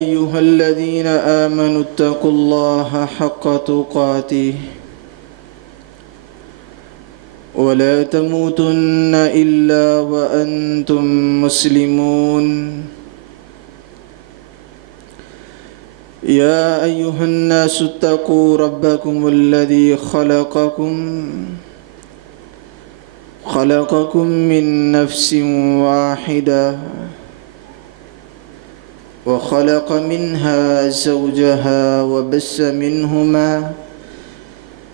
أيها الذين آمنوا اتقوا الله حق تقاته ولا تموتن إلا وأنتم مسلمون. يا أيها الناس اتقوا ربكم الذي خلقكم من نفس واحدة وخلق منها زوجها وبث منهما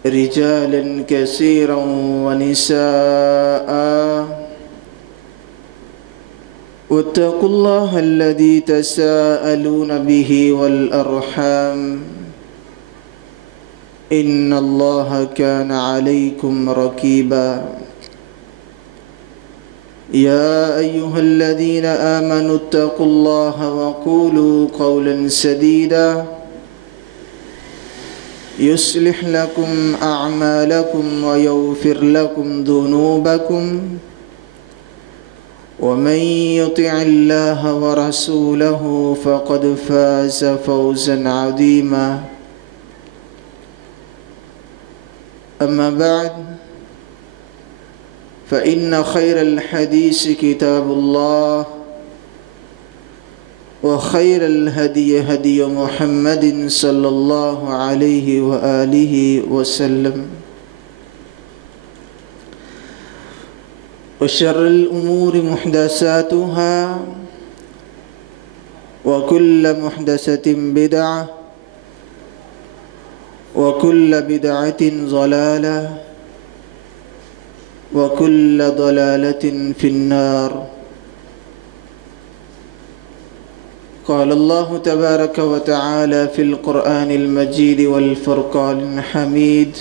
رجالا كثيرا ونساء واتقوا الله الذي تساءلون به والأرحام إن الله كان عليكم رقيبا. يا أيها الذين آمنوا اتقوا الله وقولوا قولا سديدا يصلح لكم أعمالكم ويغفر لكم ذنوبكم ومن يطع الله ورسوله فقد فاز فوزا عظيما. أما بعد فإن خير الحديث كتاب الله وخير الهدي هدي محمد صلى الله عليه وآله وسلم وشر الأمور محدثاتها وكل محدثة بدعة وكل بدعة ضلالة وكل ضلالة في النار. قال الله تبارك وتعالى في القرآن المجيد والفرقان الحميد: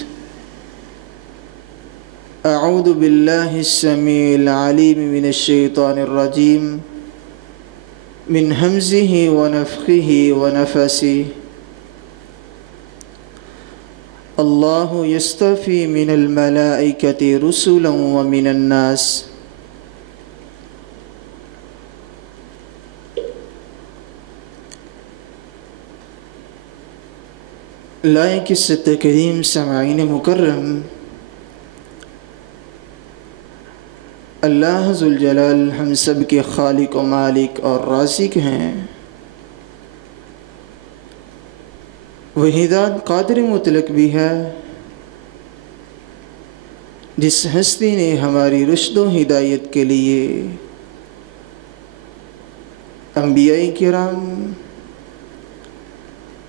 أعوذ بالله السميع العليم من الشيطان الرجيم من همزه ونفخه ونفسه. الله يستفي من الملائكة رسلا ومن الناس. لائق الست کریم سامعین مکرم، اللہ ذوالجلال ہم سب کے خالق و مالک اور رازق ہیں۔ وہی ذات قادر مطلق بھی ہے جس ہستی نے ہماری رشد و ہدایت کے لیے انبیاء کرام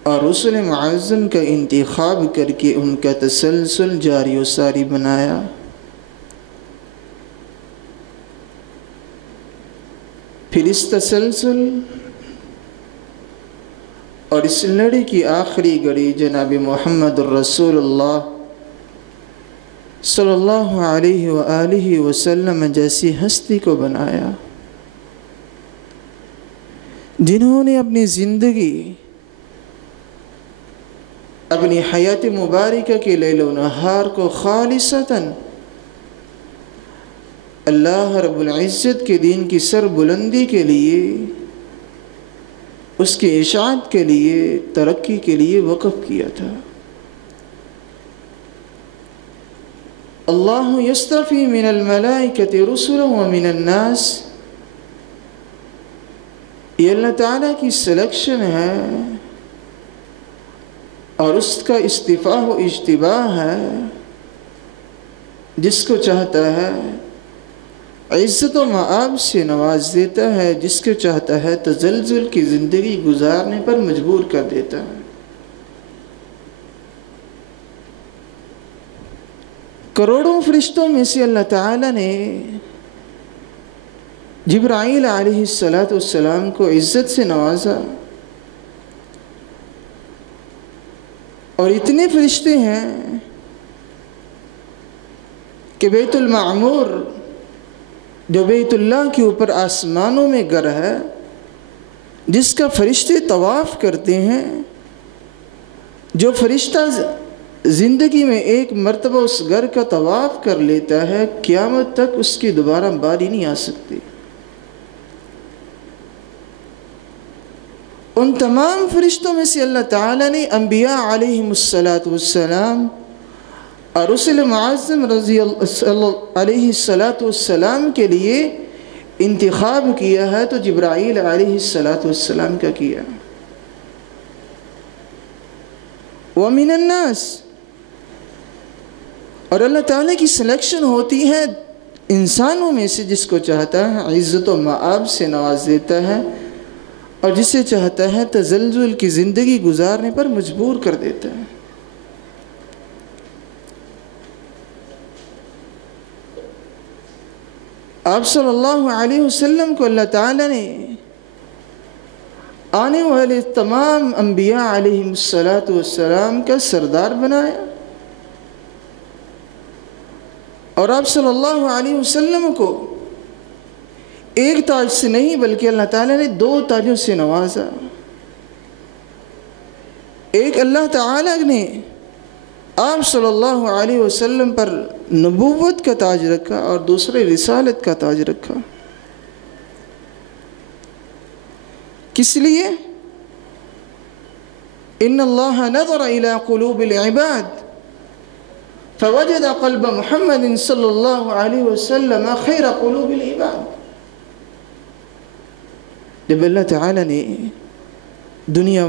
اور رسل معظم کا انتخاب کر کے ان کا تسلسل جاری و ساری بنایا۔ پھر اس تسلسل اور اس لڑی کی آخری گڑی جناب محمد الرسول اللہ صلی اللہ علیہ وآلہ وسلم جیسی ہستی کو بنایا، جنہوں نے اپنی زندگی، اپنی حیات مبارکہ کے لیل و نہار کو خالصتاً اللہ رب العزت کے دین کی سر بلندی کے لیے، اس کی اشاعت کے لیے، ترقی کے لیے وقف کیا تھا۔ اللہ یستفی من الملائکۃ رسلا ومن الناس، یہ اللہ تعالیٰ کی سلیکشن ہے اور اس کا استفاء و اجتباء ہے۔ جس کو چاہتا ہے عزت و معاب سے نواز دیتا ہے، جس کو چاہتا ہے تزلزل کی زندگی گزارنے پر مجبور کر دیتا ہے۔ کروڑوں فرشتوں میں سے اللہ تعالیٰ نے جبرائیل علیہ السلام کو عزت سے نوازا، اور اتنے فرشتے ہیں کہ بیت المعمور جو بیت اللہ کے اوپر آسمانوں میں گھر ہے، جس کا فرشتے طواف کرتے ہیں، جو فرشتہ زندگی میں ایک مرتبہ اس گھر کا طواف کر لیتا ہے، قیامت تک اس کی دوبارہ باری نہیں آ سکتی۔ ان تمام فرشتوں میں سے اللہ تعالیٰ نے انبیاء علیہم السلام اور رسول معظم رضی اللہ علیہ السلام کے لیے انتخاب کیا ہے تو جبرائیل علیہ السلام کا کیا. وَمِنَ النَّاسِ، اور اللہ تعالیٰ کی سلیکشن ہوتی ہے انسانوں میں سے، جس کو چاہتا ہے عزت و مآب سے نواز دیتا ہے اور جسے چاہتا ہے تزلزل کی زندگی گزارنے پر مجبور کر دیتا ہے. آپ صلی اللہ علیہ وسلم کو اللہ تعالیٰ نے آنے والے تمام انبیاء علیہم السلام کا سردار بنایا، اور آپ صلی اللہ علیہ وسلم کو ایک تاج سے نہیں بلکہ اللہ تعالیٰ نے 2 تاجوں سے نوازا. ایک اللہ تعالیٰ نے آپ صلی اللہ علیہ وسلم پر نبوت کا تاج رکھا اور دوسرے رسالت کا تاج رکھا. کس لیے؟ ان اللہ نظر الى قلوب العباد فوجد قلب محمد صلی اللہ علیہ وسلم خیر قلوب العباد. جب اللہ تعالیٰ نے دنیا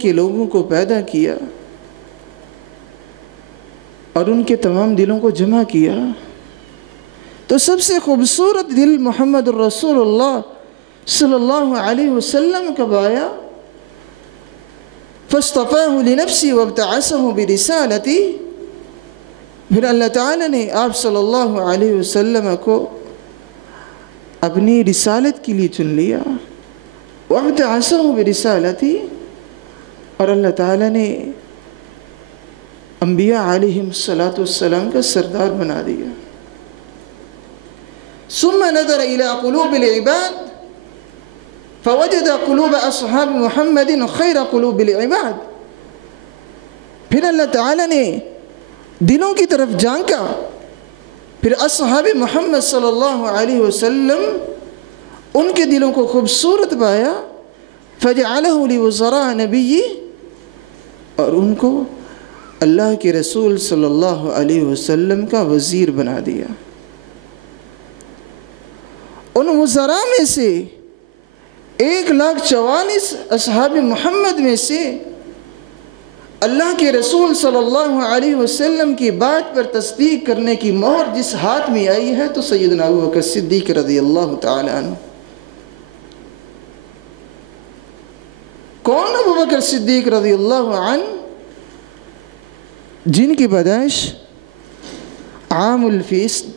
کے لوگوں کو پیدا کیا اور ان کے تمام دلوں کو جمع کیا تو سب سے خوبصورت دل محمد الرسول اللہ صلی اللہ علیہ وسلم کا آیا. فاصطفاه لنفسه وابتعثه برسالتی. پھر اللہ تعالیٰ نے آپ صلی اللہ علیہ وسلم کو اپنی رسالت کے لیے چن لیا. وابتعثه برسالتی، اور اللہ تعالیٰ نے انبیاء علیہم السلام کا سردار بنا دیا. ثم نظر الى قلوب العباد فوجد قلوب اصحاب محمد خیر قلوب العباد. پھر اللہ تعالیٰ نے دلوں کی طرف جھانکا، پھر اصحاب محمد صلی اللہ علیہ وسلم ان کے دلوں کو خوبصورت پایا. فجعلہ لوزراء نبی، اور ان کو اللہ کے رسول صلی اللہ علیہ وسلم کا وزیر بنا دیا. ان وزراء میں سے 1,44,000 اصحاب محمد میں سے اللہ کے رسول صلی اللہ علیہ وسلم کی بات پر تصدیق کرنے کی مہر جس ہاتھ میں آئی ہے تو سیدنا ابو بکر صدیق رضی اللہ تعالی عنہ. کون ابو بکر صدیق رضی اللہ عنہ؟ جن کی پیدائش عام الفیل،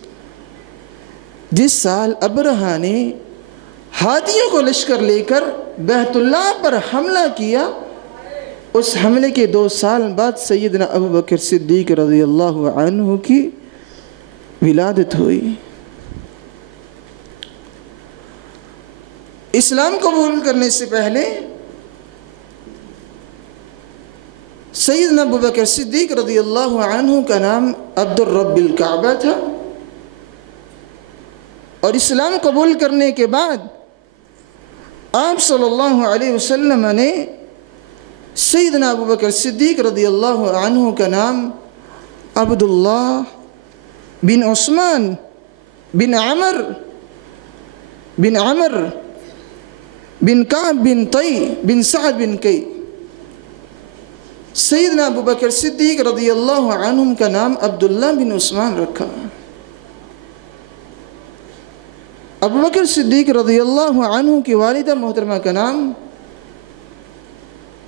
جس سال ابرہہ نے ہاتھیوں کو لشکر لے کر بیت اللہ پر حملہ کیا، اس حملے کے 2 سال بعد سیدنا ابو بکر صدیق رضی اللہ عنہ کی ولادت ہوئی. اسلام قبول کرنے سے پہلے سیدنا ابو بکر صدیق رضی اللہ عنہ کا نام عبد الرب الکعبہ تھا، اور اسلام قبول کرنے کے بعد آپ صلی اللہ علیہ وسلم نے سیدنا ابو بکر صدیق رضی اللہ عنہ کا نام عبداللہ بن عثمان بن عمر بن کعب بن طی بن سعد بن کی. سیدنا ابو بکر صدیق رضی اللہ عنہ کا نام عبداللہ بن عثمان رکھا. ابو بکر صدیق رضی اللہ عنہ کی والدہ محترمہ کا نام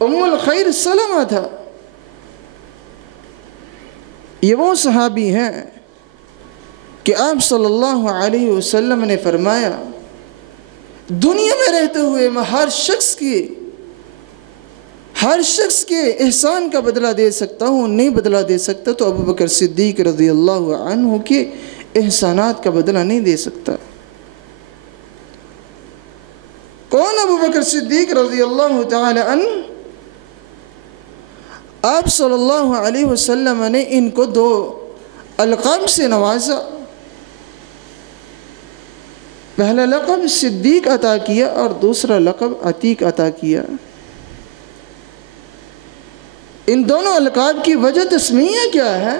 ام الخیر سلمہ تھا. یہ وہ صحابی ہیں کہ آپ صلی اللہ علیہ وسلم نے فرمایا دنیا میں رہتے ہوئے میں ہر شخص کے احسان کا بدلہ دے سکتا ہوں، نہیں بدلہ دے سکتا تو ابو بکر صدیق رضی اللہ عنہ کے احسانات کا بدلہ نہیں دے سکتا. کون ابو بکر صدیق رضی اللہ تعالی عنہ؟ آپ صلی اللہ علیہ وسلم نے ان کو 2 القاب سے نوازا. پہلا لقب صدیق عطا کیا اور دوسرا لقب عتیق عطا کیا۔ ان دونوں القاب کی وجہ تسمیہ کیا ہے؟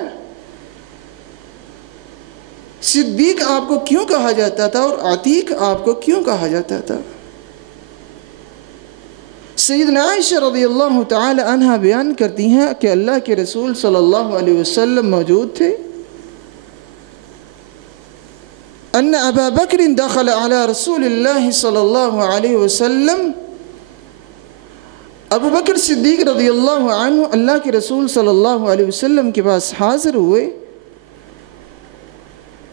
صدیق آپ کو کیوں کہا جاتا تھا اور عتیق آپ کو کیوں کہا جاتا تھا؟ سیدنا عائشہ رضی اللہ تعالی عنہ بیان کرتی ہیں کہ اللہ کے رسول صلی اللہ علیہ وسلم موجود تھے۔ ان ابا بکر دخل علی رسول اللہ صلی اللہ علیہ وسلم، ابو بکر صدیق رضی اللہ عنہ اللہ کے رسول صلی اللہ علیہ وسلم کے پاس حاضر ہوئے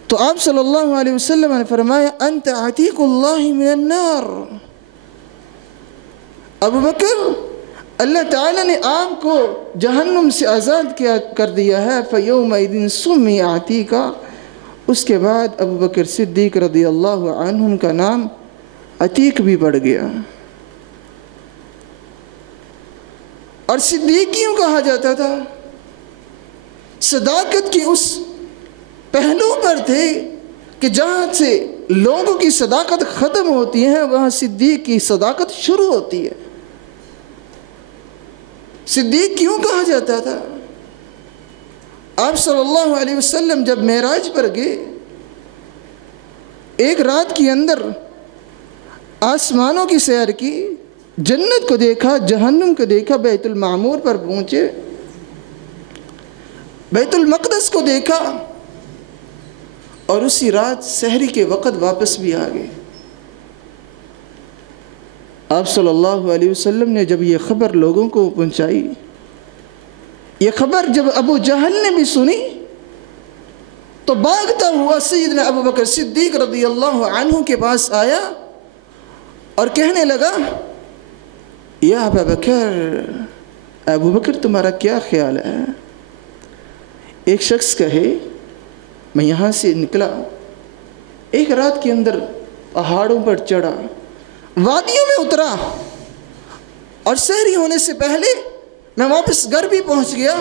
تو آپ صلی اللہ علیہ وسلم نے فرمایا انت عتیق اللہ من النار۔ ابو بکر، اللہ تعالیٰ نے آپ کو جہنم سے آزاد کر دیا ہے، فَيَوْمَئِذٍ سُمِّيَ عَتِيقًا۔ اس کے بعد ابو بکر صدیق رضی اللہ عنہم کا نام عتیق بھی پڑ گیا۔ اور صدیق کیوں کہا جاتا تھا؟ صداقت کی اس پہلو پر تھے کہ جہاں سے لوگوں کی صداقت ختم ہوتی ہے وہاں صدیق کی صداقت شروع ہوتی ہے۔ صدیق کیوں کہا جاتا تھا؟ آپ صلی اللہ علیہ وسلم جب معراج پر گئے، ایک رات کے اندر آسمانوں کی سیر کی، جنت کو دیکھا، جہنم کو دیکھا، بیت المعمور پر پہنچے، بیت المقدس کو دیکھا اور اسی رات سحری کے وقت واپس بھی آ گئے۔ آپ صلی اللہ علیہ وسلم نے جب یہ خبر لوگوں کو پہنچائی، یہ خبر جب ابو جہل نے بھی سنی تو بھاگتا ہوا سیدنا ابو بکر صدیق رضی اللہ عنہ کے پاس آیا اور کہنے لگا یا ابا بکر، ابو بکر تمہارا کیا خیال ہے؟ ایک شخص کہے میں یہاں سے نکلا، ایک رات کے اندر پہاڑوں پر چڑھا، وادیوں میں اترا اور سحری ہونے سے پہلے میں واپس گھر بھی پہنچ گیا،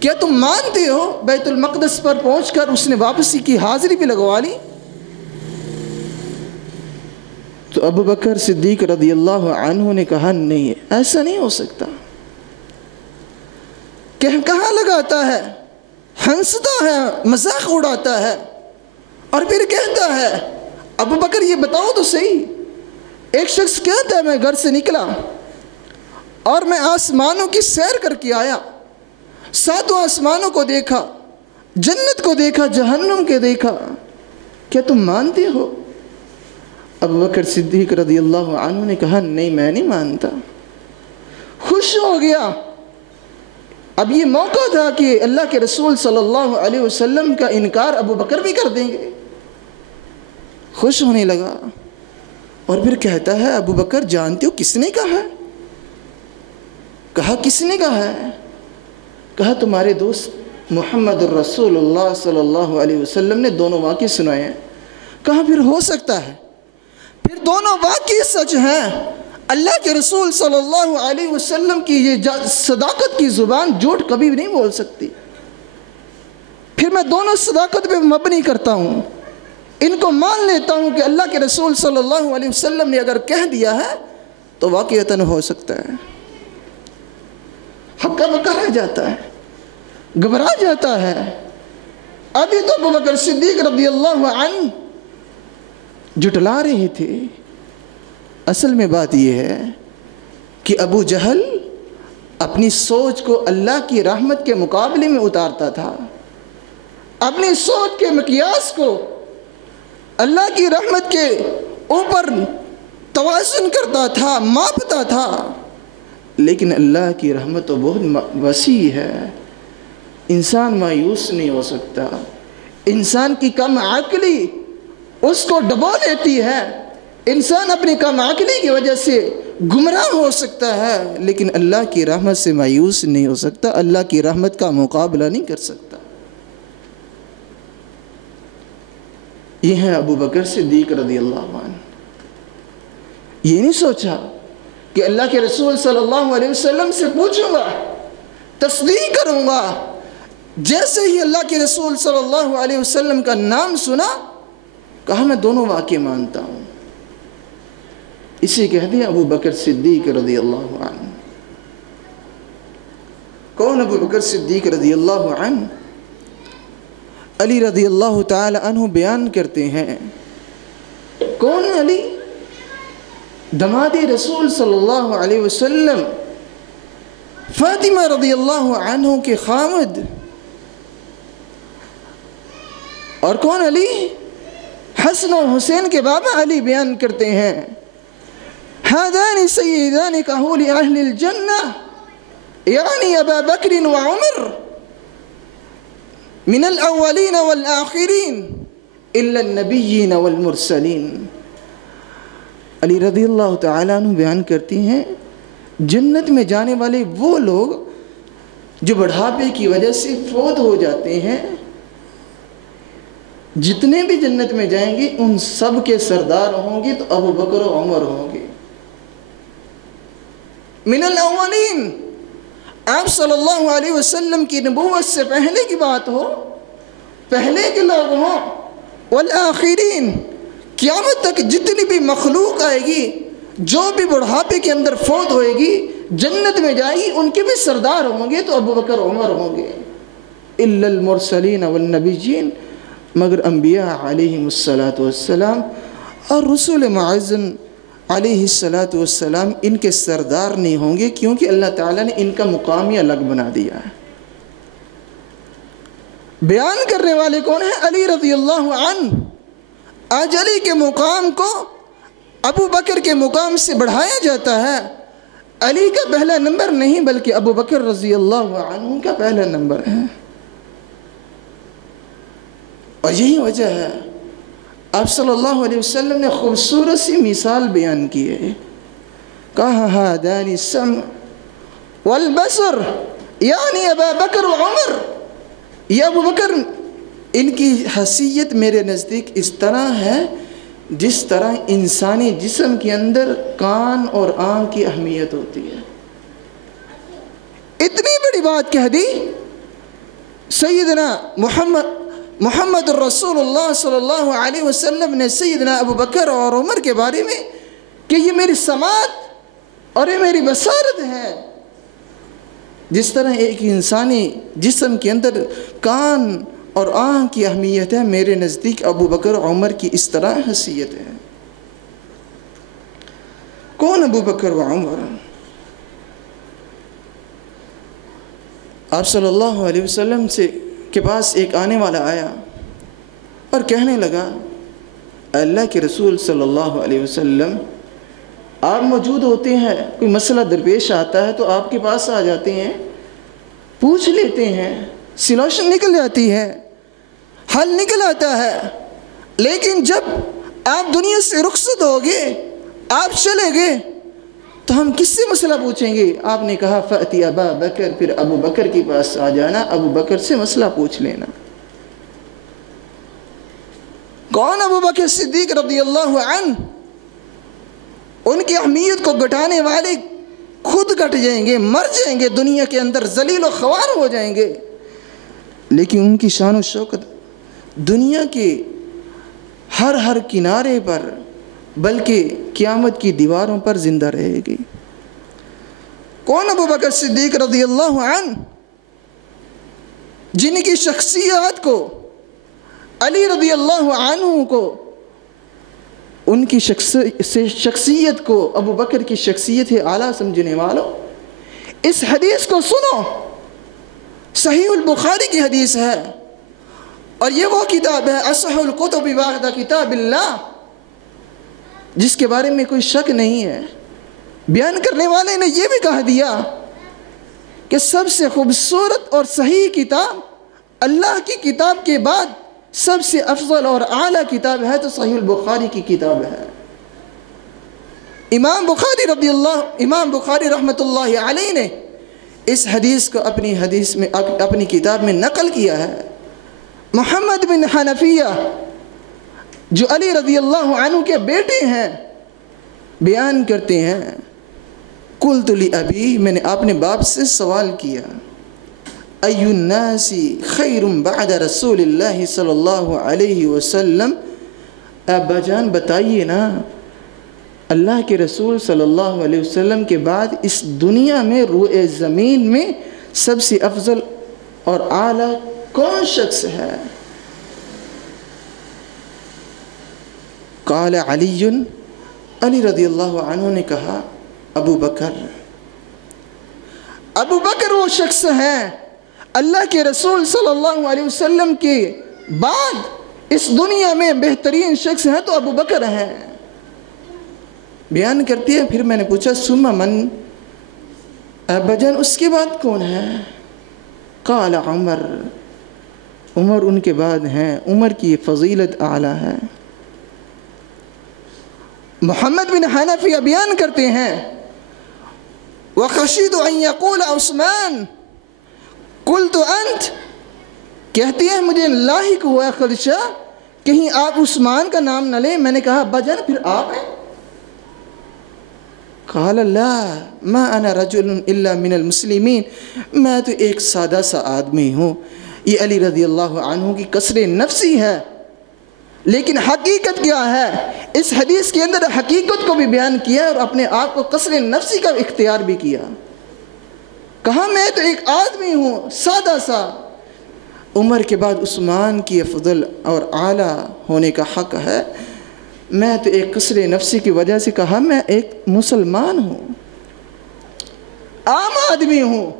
کیا تم مانتے ہو بیت المقدس پر پہنچ کر اس نے واپسی کی حاضری بھی لگوا لی؟ تو ابو بکر صدیق رضی اللہ عنہ نے کہا نہیں، ایسا نہیں ہو سکتا۔ کہاں لگاتا ہے، ہنستا ہے، مذاق اڑاتا ہے اور پھر کہتا ہے ابو بکر یہ بتاؤ تو صحیح، ایک شخص کہتا ہے میں گھر سے نکلا اور میں آسمانوں کی سیر کر کے آیا، ساتوں آسمانوں کو دیکھا، جنت کو دیکھا، جہنم کو دیکھا، کیا تم مانتے ہو؟ ابو بکر صدیق رضی اللہ عنہ نے کہا نہیں، میں نہیں مانتا۔ خوش ہو گیا، اب یہ موقع تھا کہ اللہ کے رسول صلی اللہ علیہ وسلم کا انکار ابو بکر بھی کر دیں گے، خوش ہونے لگا اور پھر کہتا ہے ابو بکر جانتے ہو کس نے کہا ہے؟ کہا کس نے کہا ہے؟ کہا تمہارے دوست محمد الرسول اللہ صلی اللہ علیہ وسلم نے دونوں واقعے سنائے ہیں۔ کہا پھر ہو سکتا ہے، پھر دونوں واقعے سچ ہیں، اللہ کے رسول صلی اللہ علیہ وسلم کی یہ صداقت کی زبان جھوٹ کبھی بھی نہیں بول سکتی، پھر میں دونوں صداقت پہ مبنی کرتا ہوں، ان کو مان لیتا ہوں کہ اللہ کے رسول صلی اللہ علیہ وسلم نے اگر کہہ دیا ہے تو واقعتاً ہو سکتا ہے۔ ہکا بکا رہ جاتا ہے، گھبرا جاتا ہے۔ ابھی تو ابو بکر صدیق رضی اللہ عنہ جھٹلا رہے تھے۔ اصل میں بات یہ ہے کہ ابو جہل اپنی سوچ کو اللہ کی رحمت کے مقابلے میں اتارتا تھا، اپنی سوچ کے مقیاس کو اللہ کی رحمت کے اوپر توازن کرتا تھا، ماپتا تھا، لیکن اللہ کی رحمت تو بہت وسیع ہے، انسان مایوس نہیں ہو سکتا، انسان کی کم عقلی اس کو ڈبو لیتی ہے، انسان اپنی کم عقلی کی وجہ سے گمراہ ہو سکتا ہے، لیکن اللہ کی رحمت سے مایوس نہیں ہو سکتا، اللہ کی رحمت کا مقابلہ نہیں کر سکتا۔ یہ ہے ابو بکر صدیق رضی اللہ عنہ۔ یہ نہیں سوچا کہ اللہ کے رسول صلی اللہ علیہ وسلم سے پوچھوں گا، تصدیق کروں گا۔ جیسے ہی اللہ کے رسول صلی اللہ علیہ وسلم کا نام سنا، کہا میں دونوں واقعے مانتا ہوں. اسی کہتے ہیں ابو بکر صدیق رضی اللہ عنہ. کون ابو بکر صدیق رضی اللہ عنہ؟ علی رضی اللہ تعالی عنہ بیان کرتے ہیں. کون علی؟ داماد رسول صلی اللہ علیہ وسلم، فاطمہ رضی اللہ عنہ کے خامد. اور کون علی؟ حسن و حسین کے بابا علی بیان کرتے ہیں ہذان سیدان کہول اہل الجنہ یعنی ابا بکر و عمر من الاولین والآخرین الا النبیین والمرسلین. علی رضی اللہ تعالیٰ عنہ بیان کرتی ہیں جنت میں جانے والے وہ لوگ جو بڑھاپے کی وجہ سے فوت ہو جاتے ہیں، جتنے بھی جنت میں جائیں گے ان سب کے سردار ہوں گے تو ابو بکر و عمر ہوں گے. من الاولین، آپ صلی اللہ علیہ وسلم کی نبوت سے پہلے کی بات ہو، پہلے کے لوگ ہوں، والآخرین، قیامت تک جتنی بھی مخلوق آئے گی، جو بھی بڑھاپے کے اندر فوت ہوئے گی جنت میں جائے گی، ان کے بھی سردار ہوں گے تو ابو بکر عمر ہوں گے. الا المرسلین والنبیین، مگر انبیاء علیہم السلام اور رسول معظم علیہ السلام ان کے سردار نہیں ہوں گے، کیونکہ اللہ تعالیٰ نے ان کا مقام ہی الگ بنا دیا ہے. بیان کرنے والے کون ہیں؟ علی رضی اللہ عنہ. آج علی کے مقام کو ابو بکر کے مقام سے بڑھایا جاتا ہے. علی کا پہلا نمبر نہیں بلکہ ابو بکر رضی اللہ عنہ کا پہلا نمبر ہے. اور یہی وجہ ہے آپ صلی اللہ علیہ وسلم نے خوبصورت سی مثال بیان کی ہے. کہا ہادان السمع والبصر یعنی ابا بکر و عمر. یہ ابو بکر، ان کی حیثیت میرے نزدیک اس طرح ہے جس طرح انسانی جسم کے اندر کان اور آنکھ کی اہمیت ہوتی ہے. اتنی بڑی بات کہہ دی سیدنا محمد الرسول اللہ صلی اللہ علیہ وسلم نے سیدنا ابو بکر اور عمر کے بارے میں کہ یہ میری سماعت اور یہ میری بصارت ہے. جس طرح ایک انسانی جسم کے اندر کان اور آنکھ کی اہمیت ہے، میرے نزدیک ابو بکر عمر کی اس طرح حیثیت ہے. کون ابو بکر و عمر؟ آپ صلی اللہ علیہ وسلم کے پاس ایک آنے والا آیا اور کہنے لگا اللہ کے رسول صلی اللہ علیہ وسلم، آپ موجود ہوتے ہیں، کوئی مسئلہ درپیش آتا ہے تو آپ کے پاس آ جاتے ہیں، پوچھ لیتے ہیں، سولوشن نکل جاتی ہے، حل نکل آتا ہے. لیکن جب آپ دنیا سے رخصت ہوگے، آپ چلے گئے تو ہم کس سے مسئلہ پوچھیں گے؟ آپ نے کہا فأتی ابا بکر، پھر ابو بکر کے پاس آ جانا، ابو بکر سے مسئلہ پوچھ لینا. کون ابو بکر صدیق رضی اللہ عنہ؟ ان کی اہمیت کو گھٹانے والے خود گھٹ جائیں گے، مر جائیں گے، دنیا کے اندر ذلیل و خوار ہو جائیں گے، لیکن ان کی شان و شوکت دنیا کے ہر کنارے پر بلکہ قیامت کی دیواروں پر زندہ رہے گی. کون ابو بکر صدیق رضی اللہ عنہ؟ جن کی شخصیات کو علی رضی اللہ عنہ کو، ان کی شخصیت کو ابو بکر کی شخصیت ہے اعلیٰ سمجھنے والوں. اس حدیث کو سنو، صحیح البخاری کی حدیث ہے، اور یہ وہ کتاب ہے اصح الکتب بعد کتاب اللہ، جس کے بارے میں کوئی شک نہیں ہے. بیان کرنے والے نے یہ بھی کہہ دیا کہ سب سے خوبصورت اور صحیح کتاب اللہ کی کتاب کے بعد سب سے افضل اور اعلیٰ کتاب ہے تو صحیح البخاری کی کتاب ہے. امام بخاری رحمۃ اللہ علیہ نے اس حدیث کو اپنی کتاب میں نقل کیا ہے. محمد بن حنفیہ جو علی رضی اللہ عنہ کے بیٹے ہیں بیان کرتے ہیں، قلت لأبی، میں نے اپنے باپ سے سوال کیا، ای الناس خیر بعد رسول اللہ صلی اللہ علیہ وسلم، ابا جان بتائیے نا، اللہ کے رسول صلی اللہ علیہ وسلم کے بعد اس دنیا میں روئے زمین میں سب سے افضل اور اعلیٰ کون شخص ہے؟ قال علی، علی رضی اللہ عنہ نے کہا ابو بکر۔ ابو بکر وہ شخص ہیں اللہ کے رسول صلی اللہ علیہ وسلم کے بعد اس دنیا میں بہترین شخص ہیں تو ابو بکر ہیں۔ بیان کرتی ہے، پھر میں نے پوچھا ثم من، ابا جان اس کے بعد کون ہے؟ قال عمر، عمر ان کے بعد ہیں، عمر کی فضیلت اعلیٰ ہے۔ محمد بن حنفیہ بیان کرتے ہیں وَخَشِيتُ أَن يَقُولَ عثمان قُلْتُ أَنْتَ، کہتی ہیں مجھے لاحق ہوا خدشہ کہیں آپ عثمان کا نام نہ لیں۔ میں نے کہا ابا جان پھر آپ ہیں؟ قال لا ما انا رجل الا من المسلمین، میں تو ایک سادہ سا آدمی ہوں۔ یہ علی رضی اللہ عنہ کی کسر نفسی ہے، لیکن حقیقت کیا ہے؟ اس حدیث کے اندر حقیقت کو بھی بیان کیا اور اپنے آپ کو کسر نفسی کا اختیار بھی کیا۔ کہا میں تو ایک آدمی ہوں سادہ سا، عمر کے بعد عثمان کی افضل اور اعلیٰ ہونے کا حق ہے، میں تو ایک کسر نفسی کی وجہ سے کہا میں ایک مسلمان ہوں، عام آدمی ہوں،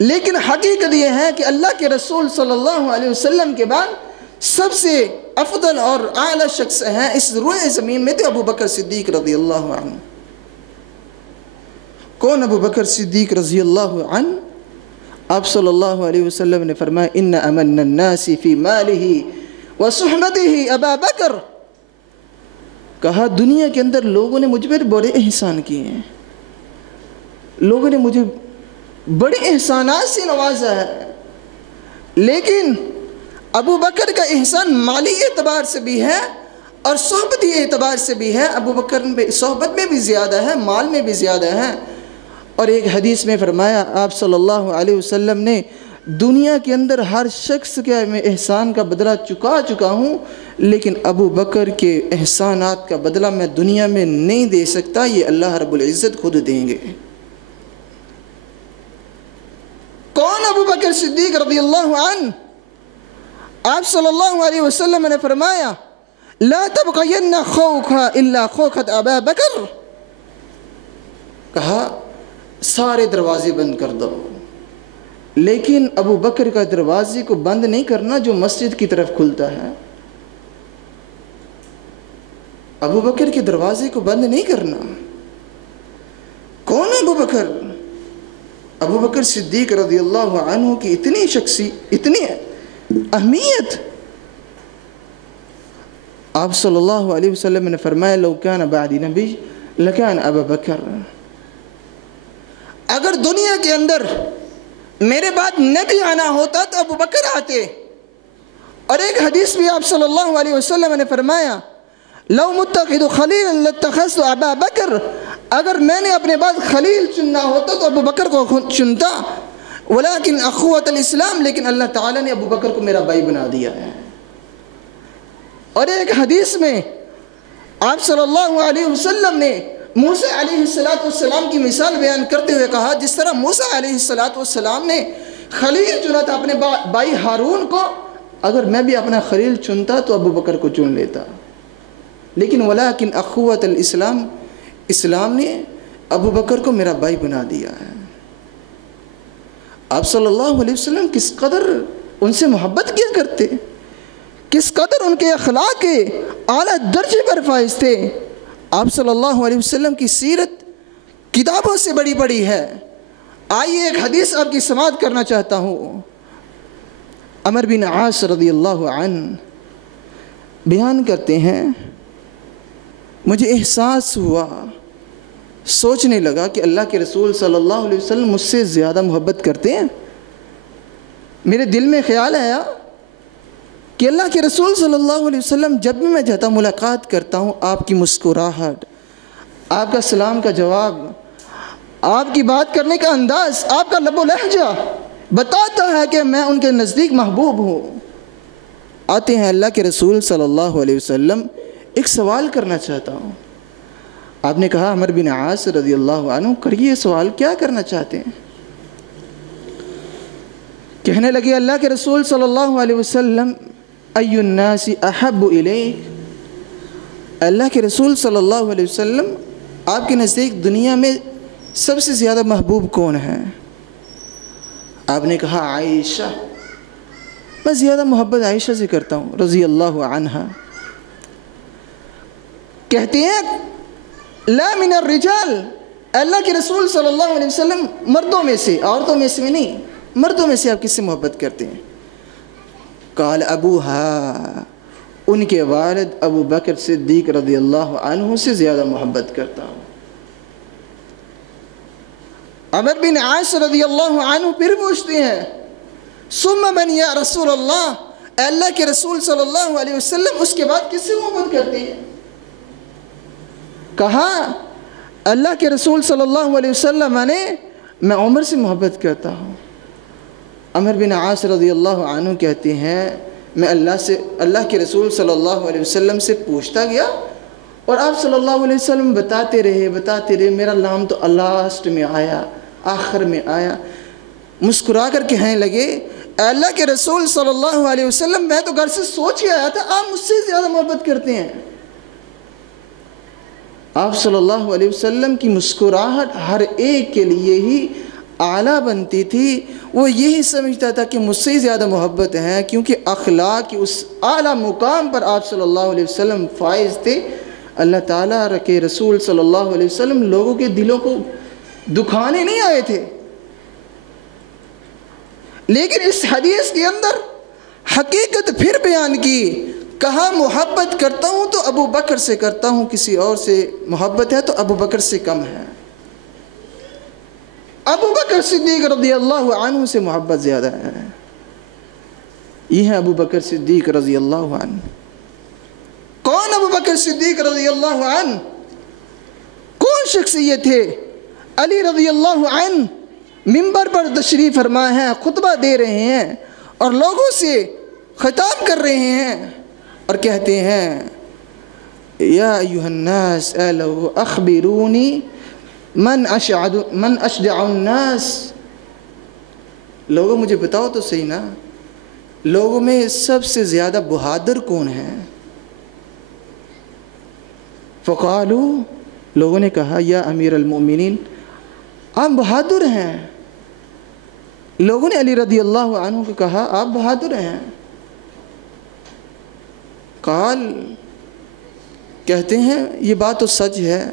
لیکن حقیقت یہ ہے کہ اللہ کے رسول صلی اللہ علیہ وسلم کے بعد سب سے افضل اور اعلیٰ شخص ہیں اس روئے زمین میں تو ابو بکر صدیق رضی اللہ عنہ۔ کون ابو بکر صدیق رضی اللہ عنہ؟ آپ صلی اللہ علیہ وسلم نے فرمایا ان امن الناس فی مالہ وصحبتہ ابا بکر، کہا دنیا کے اندر لوگوں نے مجھ پر بڑے احسان کیے ہیں، لوگوں نے مجھے بڑے احسانات سے نوازا ہے، لیکن ابو بکر کا احسان مالی اعتبار سے بھی ہے اور صحبتی اعتبار سے بھی ہے۔ ابو بکر صحبت میں بھی زیادہ ہے، مال میں بھی زیادہ ہے۔ اور ایک حدیث میں فرمایا آپ صلی اللہ علیہ وسلم نے دنیا کے اندر ہر شخص کے میں احسان کا بدلہ چکا ہوں، لیکن ابو بکر کے احسانات کا بدلہ میں دنیا میں نہیں دے سکتا، یہ اللہ رب العزت خود دیں گے۔ کون ابو بکر صدیق رضی اللہ عنہ؟ آپ صلی اللہ علیہ وسلم نے فرمایا لا تبقین خوکھا الا خوکھت ابا بکر، کہا سارے دروازے بند کر دو، لیکن ابو بکر کا دروازے کو بند نہیں کرنا جو مسجد کی طرف کھلتا ہے، ابو بکر کے دروازے کو بند نہیں کرنا۔ کون ابو بکر؟ ابو بکر صدیق رضی اللہ عنہ کی اتنی اہمیت، آپ صلی اللہ علیہ وسلم نے فرمایا لو کان بعدی نبی لکان ابو بکر، اگر دنیا کے اندر میرے بعد نبی آنا ہوتا تو ابو بکر آتے۔ اور ایک حدیث بھی آپ صلی اللہ علیہ وسلم نے فرمایا لو متخذ خلیلا لاتخذت ابا بکر، اگر میں نے اپنے بعد خلیل چننا ہوتا تو ابو بکر کو چنتا، ولیکن اخوۃ الاسلام، لیکن اللہ تعالیٰ نے ابو بکر کو میرا بھائی بنا دیا ہے۔ اور ایک حدیث میں آپ صلی اللہ علیہ وسلم نے موسیٰ علیہ السلام کی مثال بیان کرتے ہوئے کہا جس طرح موسیٰ علیہ السلام نے خلیل چنا تھا اپنے بھائی ہارون کو، اگر میں بھی اپنا خلیل چنتا تو ابو بکر کو چن لیتا، لیکن ولیکن اخوۃ الاسلام، اسلام نے ابو بکر کو میرا بھائی بنا دیا ہے۔ آپ صلی اللہ علیہ وسلم کس قدر ان سے محبت کیا کرتے، کس قدر ان کے اخلاق کے اعلیٰ درجے پر فائز تھے۔ آپ صلی اللہ علیہ وسلم کی سیرت کتابوں سے بڑی بڑی ہے۔ آئیے ایک حدیث آپ کی سماعت کرنا چاہتا ہوں۔ عمر بن عاص رضی اللہ عنہ بیان کرتے ہیں مجھے احساس ہوا، سوچنے لگا کہ اللہ کے رسول صلی اللہ علیہ وسلم مجھ سے زیادہ محبت کرتے ہیں۔ میرے دل میں خیال آیا کہ اللہ کے رسول صلی اللہ علیہ وسلم جب بھی میں جاتا ملاقات کرتا ہوں، آپ کی مسکراہٹ، آپ کا سلام کا جواب، آپ کی بات کرنے کا انداز، آپ کا لب و لہجہ بتاتا ہے کہ میں ان کے نزدیک محبوب ہوں۔ آتے ہیں اللہ کے رسول صلی اللہ علیہ وسلم، ایک سوال کرنا چاہتا ہوں۔ آپ نے کہا عمر بن عاص رضی اللہ عنہ کریے سوال، کیا کرنا چاہتے ہیں؟ کہنے لگے اللہ کے رسول صلی اللہ علیہ وسلم ای الناس احب الیک، اللہ کے رسول صلی اللہ علیہ وسلم آپ کے نزدیک دنیا میں سب سے زیادہ محبوب کون ہے؟ آپ نے کہا عائشہ، میں زیادہ محبت عائشہ سے کرتا ہوں رضی اللہ عنہا۔ کہتے ہیں لا من الرجال، اللہ کے رسول صلی اللہ علیہ وسلم مردوں میں سے، عورتوں میں سے نہیں، مردوں میں سے آپ کس سے محبت کرتے ہیں؟ قال ابوہا، ان کے والد ابو بکر صدیق رضی اللہ عنہ سے زیادہ محبت کرتا ہوں۔ عمر بن عاص رضی اللہ عنہ پھر پوچھتے ہیں ثم من یا رسول اللہ، اللہ کے رسول صلی اللہ علیہ وسلم اس کے بعد کس سے محبت کرتے ہیں؟ کہا اللہ کے رسول صلی اللہ علیہ وسلم میں عمر سے محبت کرتا ہوں۔ عمر بن عاص رضی اللہ عنہ کہتے ہیں میں اللہ کے رسول صلی اللہ علیہ وسلم سے پوچھتا گیا اور آپ صلی اللہ علیہ وسلم بتاتے رہے، میرا نام تو لاسٹ میں آیا، آخر میں آیا۔ مسکرا کر کہنے لگے اللہ کے رسول صلی اللہ علیہ وسلم میں تو گھر سے سوچ ہی آیا تھا آپ مجھ سے زیادہ محبت کرتے ہیں۔ آپ صلی اللہ علیہ وسلم کی مسکراہٹ ہر ایک کے لیے ہی اعلیٰ بنتی تھی، وہ یہی سمجھتا تھا کہ مجھ سے زیادہ محبت ہے، کیونکہ اخلاق کی اس اعلیٰ مقام پر آپ صلی اللہ علیہ وسلم فائز تھے۔ اللہ تعالیٰ کے رسول صلی اللہ علیہ وسلم لوگوں کے دلوں کو دکھانے نہیں آئے تھے، لیکن اس حدیث کے اندر حقیقت پھر بیان کی، کہا محبت کرتا ہوں تو ابو بکر سے کرتا ہوں، کسی اور سے محبت ہے تو ابو بکر سے کم ہے، ابو بکر صدیق رضی اللہ عنہ سے محبت زیادہ ہے۔ یہ ہے ابو بکر صدیق رضی اللہ عنہ۔ کون ابو بکر صدیق رضی اللہ عنہ؟ کون شخصیت ہے؟ علی رضی اللہ عنہ منبر پر تشریف فرما ہے، خطبہ دے رہے ہیں اور لوگوں سے خطاب کر رہے ہیں اور کہتے ہیں یا ایھا الناس اے لوگو اخبرونی من اشجع الناس، لوگوں مجھے بتاؤ تو صحیح نا، لوگوں میں سب سے زیادہ بہادر کون ہے؟ فقالو، لوگوں نے کہا یا امیر المؤمنین، آپ بہادر ہیں۔ لوگوں نے علی رضی اللہ عنہ کو کہا آپ بہادر ہیں۔ قال، کہتے ہیں یہ بات تو سچ ہے،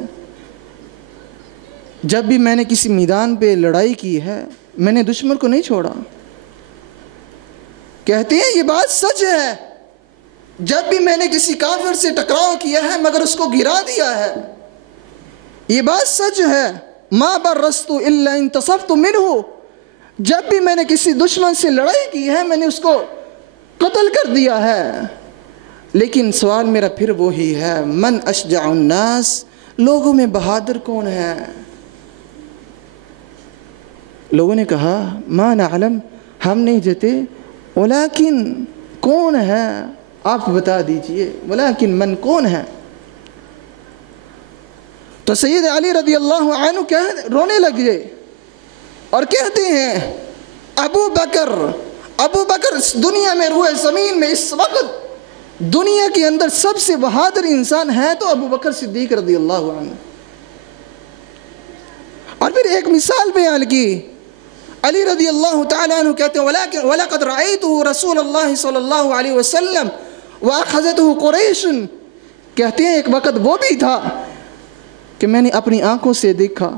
جب بھی میں نے کسی میدان پہ لڑائی کی ہے میں نے دشمن کو نہیں چھوڑا۔ کہتے ہیں یہ بات سچ ہے، جب بھی میں نے کسی کافر سے ٹکراؤ کیا ہے مگر اس کو گرا دیا ہے۔ یہ بات سچ ہے، ما برست الا انتصفت منہ، جب بھی میں نے کسی دشمن سے لڑائی کی ہے میں نے اس کو قتل کر دیا ہے۔ لیکن سوال میرا پھر وہی ہے، من اشجع الناس، لوگوں میں بہادر کون ہے؟ لوگوں نے کہا ما نعلم، ہم نہیں جاتے، ولیکن کون ہے آپ بتا دیجئے، ولیکن من کون ہے؟ تو سید علی رضی اللہ عنہ رونے لگے اور کہتے ہیں ابو بکر اس دنیا میں روئے زمین میں اس وقت دنیا کے اندر سب سے بہادر انسان ہے تو ابو بکر صدیق رضی اللہ عنہ۔ اور پھر ایک مثال بیان کی، علی رضی اللہ تعالیٰ عنہ کہتے ہیں وَلَقَدْ رَأَيْتُهُ رسول اللہ صلی اللہ علیہ وسلم وَأَخَذَتْهُ قُرَيْشٌ، کہتے ہیں ایک وقت وہ بھی تھا کہ میں نے اپنی آنکھوں سے دیکھا،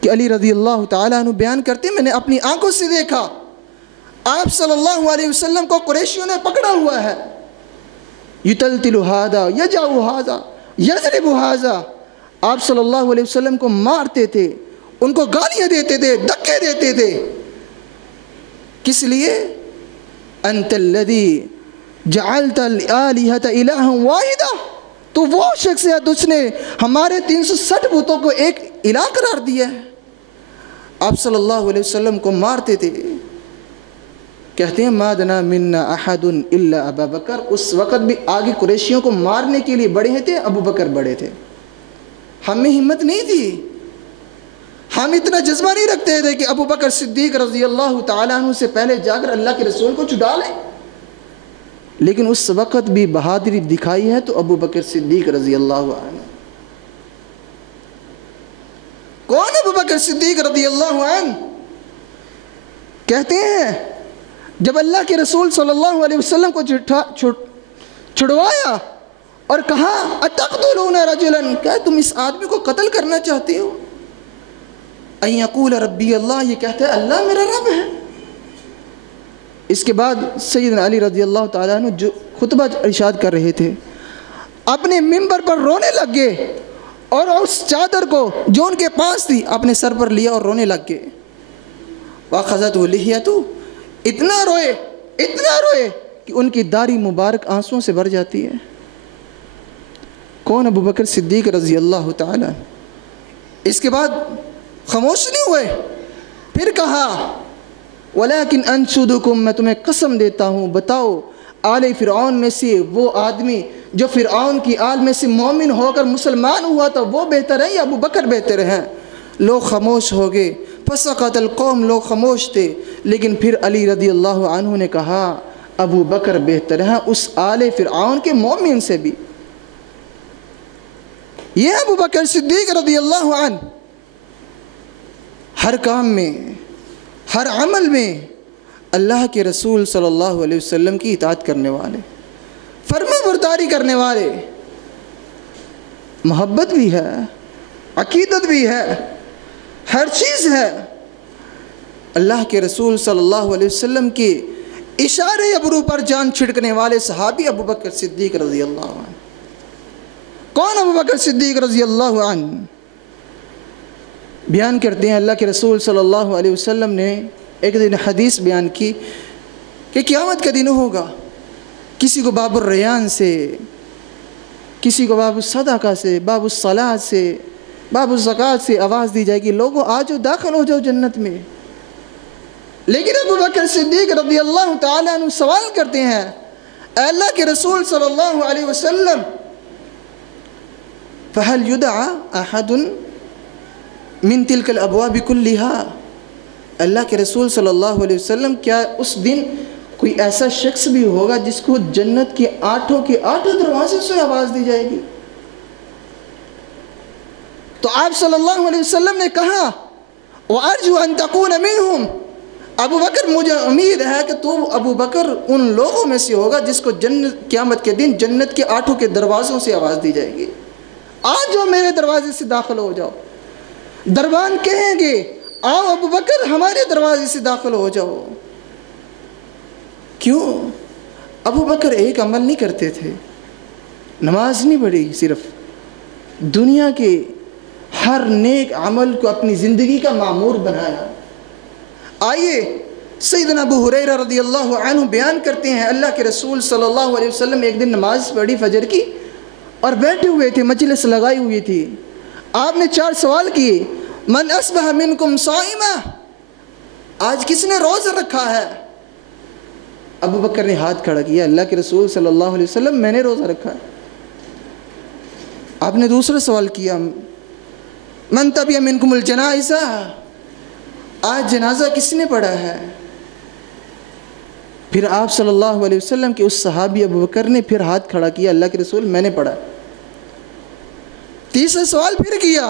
کہ علی رضی اللہ تعالیٰ عنہ بیان کرتے ہیں میں نے اپنی آنکھوں سے دیکھا آپ صلی اللہ علیہ وسلم کو قریشیوں نے پکڑا ہوا ہے، یُتَلْتِلُ هَذَا يَجَعُ هَذَا يَضْرِبُ هَذَا، آپ صلی اللہ علیہ وسلم کو مارتے تھے، ان کو گالیاں دیتے تھے، دھکے دیتے تھے، کس لیے؟ انت الذی جعلت الآلہۃ الہا واحدا، تو وہ شخص ہے جس نے ہمارے 360 بتوں کو ایک الہ قرار دیا ہے۔ آپ صلی اللہ علیہ وسلم کو مارتے تھے، کہتے ہیں مادنا منا احد الا ابا بکر. اس وقت بھی آگے قریشیوں کو مارنے کے لیے بڑے تھے ابو بکر بڑے تھے. ہم میں ہمت نہیں تھی, ہم اتنا جذبہ نہیں رکھتے تھے کہ ابو بکر صدیق رضی اللہ تعالیٰ عنہ سے پہلے جا کر اللہ کے رسول کو چھڑا لیں. لیکن اس وقت بھی بہادری دکھائی ہے تو ابو بکر صدیق رضی اللہ عنہ. کون ابو بکر صدیق رضی اللہ عنہ؟ کہتے ہیں جب اللہ کے رسول صلی اللہ علیہ وسلم کو چھڑوایا اور کہا اتقتلون رجلا, کیا تم اس آدمی کو قتل کرنا چاہتے ہو؟ ان یقول ربی اللہ, یہ کہتا ہے اللہ میرا رب ہے. اس کے بعد سیدنا علی رضی اللہ تعالیٰ عنہ جو خطبہ ارشاد کر رہے تھے اپنے منبر پر رونے لگ گئے اور اس چادر کو جو ان کے پاس تھی اپنے سر پر لیا اور رونے لگ گئے. وَأَخَذَتْهُ لِحْيَتُهُ, اتنا روئے کہ ان کی داڑھی مبارک آنسوؤں سے بھر جاتی ہے. کون؟ ابو بکر صدیق رضی اللہ تعالیٰ. اس کے بعد خاموش نہیں ہوئے, پھر کہا وَلَكِنْ أَنْشُدُكُمْ, میں تمہیں قسم دیتا ہوں, بتاؤ آل فرعون میں سے وہ آدمی جو فرعون کی آل میں سے مومن ہو کر مسلمان ہوا تھا وہ بہتر ہے یا ابو بکر بہتر ہیں؟ لوگ خاموش ہو گئے. فسقط القوم, لوگ خاموش تھے. لیکن پھر علی رضی اللہ عنہ نے کہا ابو بکر بہتر ہیں اس آل فرعون کے مومن سے بھی. یہ ابو بکر صدیق رضی اللہ عنہ ہر کام میں, ہر عمل میں اللہ کے رسول صلی اللہ علیہ وسلم کی اطاعت کرنے والے, فرما برداری کرنے والے. محبت بھی ہے, عقیدت بھی ہے, ہر چیز ہے. اللہ کے رسول صلی اللہ علیہ وسلم کے اشارے ابرو پر جان چھڑکنے والے صحابی ابو بکر صدیق رضی اللہ عنہ. کون ابو بکر صدیق رضی اللہ عنہ؟ بیان کرتے ہیں اللہ کے رسول صلی اللہ علیہ وسلم نے ایک دن حدیث بیان کی کہ قیامت کا دن ہوگا, کسی کو باب الریان سے, کسی کو باب الصدقہ سے, باب الصلاۃ سے, باب الزکوٰۃ سے آواز دی جائے گی لوگوں آ جاؤ داخل ہو جاؤ جنت میں. لیکن ابو بکر صدیق رضی اللہ تعالیٰ عنہ سوال کرتے ہیں اے اللہ کے رسول صلی اللہ علیہ وسلم فَهَلْ يُدْعَى أَحَدٌ مِّن تِلْكَ الْأَبْوَابِ كُلِّهَا, اللہ کے رسول صلی اللہ علیہ وسلم کیا اس دن کوئی ایسا شخص بھی ہوگا جس کو جنت کے آٹھوں دروازے سے آواز دی جائے گی؟ تو آپ صلی اللہ علیہ وسلم نے کہا وَأَرْجُو أَن تَكُونَ مِنْهُمْ, ابو بکر مجھے امید ہے کہ تو ابو بکر ان لوگوں میں سے ہوگا جس کو قیامت کے دن جنت کے آٹھوں کے دروازوں سے آواز دی جائے گی آ جاؤ میرے دروازے سے داخل ہو جاؤ. دربان کہیں گے آؤ ابو بکر ہمارے دروازے سے داخل ہو جاؤ. کیوں؟ ابو بکر ایک عمل نہیں کرتے تھے, نماز نہیں پڑھی, صرف دنیا کے ہر نیک عمل کو اپنی زندگی کا معمور بنایا. آئیے سیدنا ابو ہریرہ رضی اللہ عنہ بیان کرتے ہیں اللہ کے رسول صلی اللہ علیہ وسلم ایک دن نماز پڑھی فجر کی اور بیٹھے ہوئے تھے, مجلس لگائی ہوئی تھی. آپ نے 4 سوال کیے من اصبح منکم صائما, آج کس نے روزہ رکھا ہے؟ ابو بکر نے ہاتھ کھڑا کیا اللہ کے رسول صلی اللہ علیہ وسلم میں نے روزہ رکھا ہے. آپ نے دوسرا سوال کیا من تبع منکم الجنائزہ, آج جنازہ کس نے پڑھا ہے؟ پھر آپ صلی اللہ علیہ وسلم کے اس صحابی ابو بکر نے پھر ہاتھ کھڑا کیا اللہ کے رسول میں نے پڑھا. تیسرا سوال پھر کیا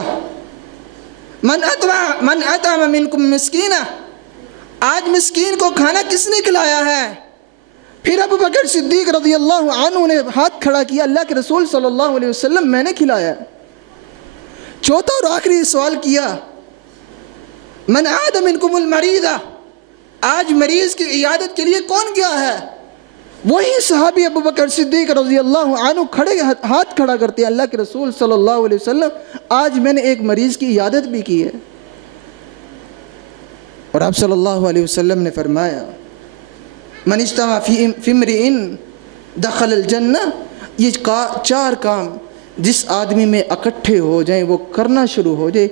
من اطعم منکم مسکینہ, آج مسکین کو کھانا کس نے کھلایا ہے؟ پھر ابو بکر صدیق رضی اللہ عنہ نے ہاتھ کھڑا کیا اللہ کے رسول صلی اللہ علیہ وسلم میں نے کھلایا. چوتھا اور آخری سوال کیا من عاد منکم المریضہ, آج مریض کی عیادت کے لیے کون گیا ہے؟ وہی صحابی ابو بکر صدیق رضی اللہ عنہ ہاتھ کھڑا کرتے ہیں اللہ کے رسول صلی اللہ علیہ وسلم آج میں نے ایک مریض کی عیادت بھی کی ہے. اور آپ صلی اللہ علیہ وسلم نے فرمایا من اجتمع فی امرئ دخل الجنہ, یہ 4 کام جس آدمی میں اکٹھے ہو جائیں وہ کرنا شروع ہو جائے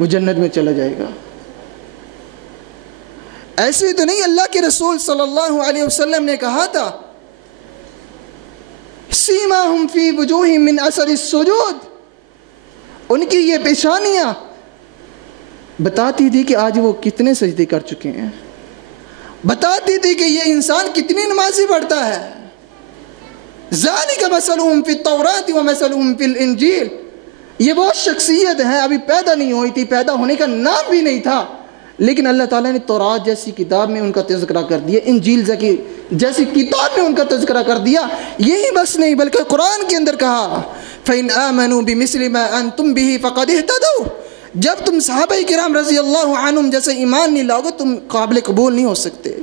وہ جنت میں چلا جائے گا. ایسے تو نہیں اللہ کے رسول صلی اللہ علیہ وسلم نے کہا تھا سیماہم فی وجوہہم من اثر السجود، ان کی یہ پیشانیاں بتاتی تھی کہ آج وہ کتنے سجدے کر چکے ہیں، بتاتی تھی کہ یہ انسان کتنی نمازی پڑھتا ہے۔ ذالک مثلہم فی التوراۃ ومثلہم فی الانجیل، یہ وہ شخصیت ہے، ابھی پیدا نہیں ہوئی تھی، پیدا ہونے کا نام بھی نہیں تھا، لیکن اللہ تعالیٰ نے تورات جیسی کتاب میں ان کا تذکرہ کر دیا، انجیل جیسی کتاب میں ان کا تذکرہ کر دیا۔ یہی بس نہیں بلکہ قرآن کے اندر کہا فَإِنْ آمَنُوا بِمِثْلِ مَا أَنْتُمْ بِهِ فَقَدْ اهْتَدَوْا، جب تم صحابہ کرام رضی اللہ عنہم جیسے ایمان نہیں لاؤ گے تم قابل قبول نہیں ہو سکتے،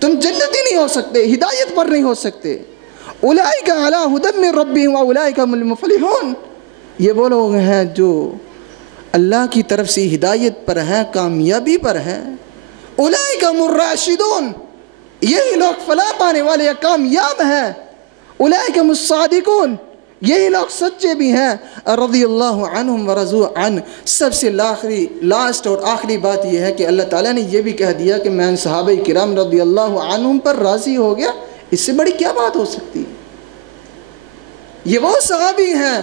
تم جنتی نہیں ہو سکتے، ہدایت پر نہیں ہو سکتے۔ اولئک علی ھدی من ربہم واولئک هم المفلحون، یہ وہ لوگ ہیں جو اللہ کی طرف سے ہدایت پر ہیں، کامیابی پر ہیں۔ اولئک هم الراشدون، یہی لوگ فلاح پانے والے کامیاب ہیں۔ اولئک هم الصادقون، یہی لوگ سچے بھی ہیں۔ رضی اللہ عنہم ورضوا عنہ، سب سے لاسٹ اور آخری بات یہ ہے کہ اللہ تعالیٰ نے یہ بھی کہہ دیا کہ میں صحابہ کرام رضی اللہ عنہم پر راضی ہو گیا، اس سے بڑی کیا بات ہو سکتی ہے؟ یہ وہ صحابی ہیں،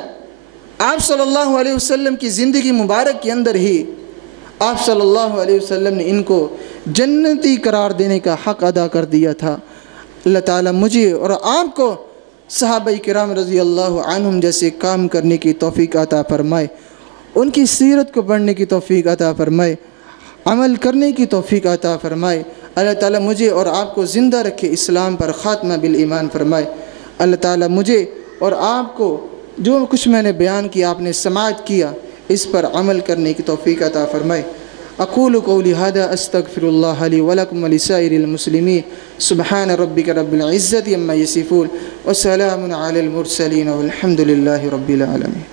آپ صلی اللہ علیہ وسلم کی زندگی مبارک کے اندر ہی آپ صلی اللہ علیہ وسلم نے ان کو جنتی قرار دینے کا حق ادا کر دیا تھا۔ اللہ تعالیٰ مجھے اور آپ کو صحابہ کرام رضی اللہ عنہم جیسے کام کرنے کی توفیق عطا فرمائے، ان کی سیرت کو پڑھنے کی توفیق عطا فرمائے، عمل کرنے کی توفیق عطا فرمائے۔ اللہ تعالیٰ مجھے اور آپ کو زندہ رکھے، اسلام پر خاتمہ بالایمان فرمائے۔ اللہ تعالیٰ مجھے اور آپ کو جو کچھ میں نے بیان کیا، آپ نے سماعت کیا، اس پر عمل کرنے کی توفیق عطا فرمائے۔ اقول قولی ھذا استغفر اللہ لی ولکم ولسائر المسلمین، سبحان ربک رب العزۃ عما یصفون، وسلام علی المرسلین والحمد للہ رب العالمین۔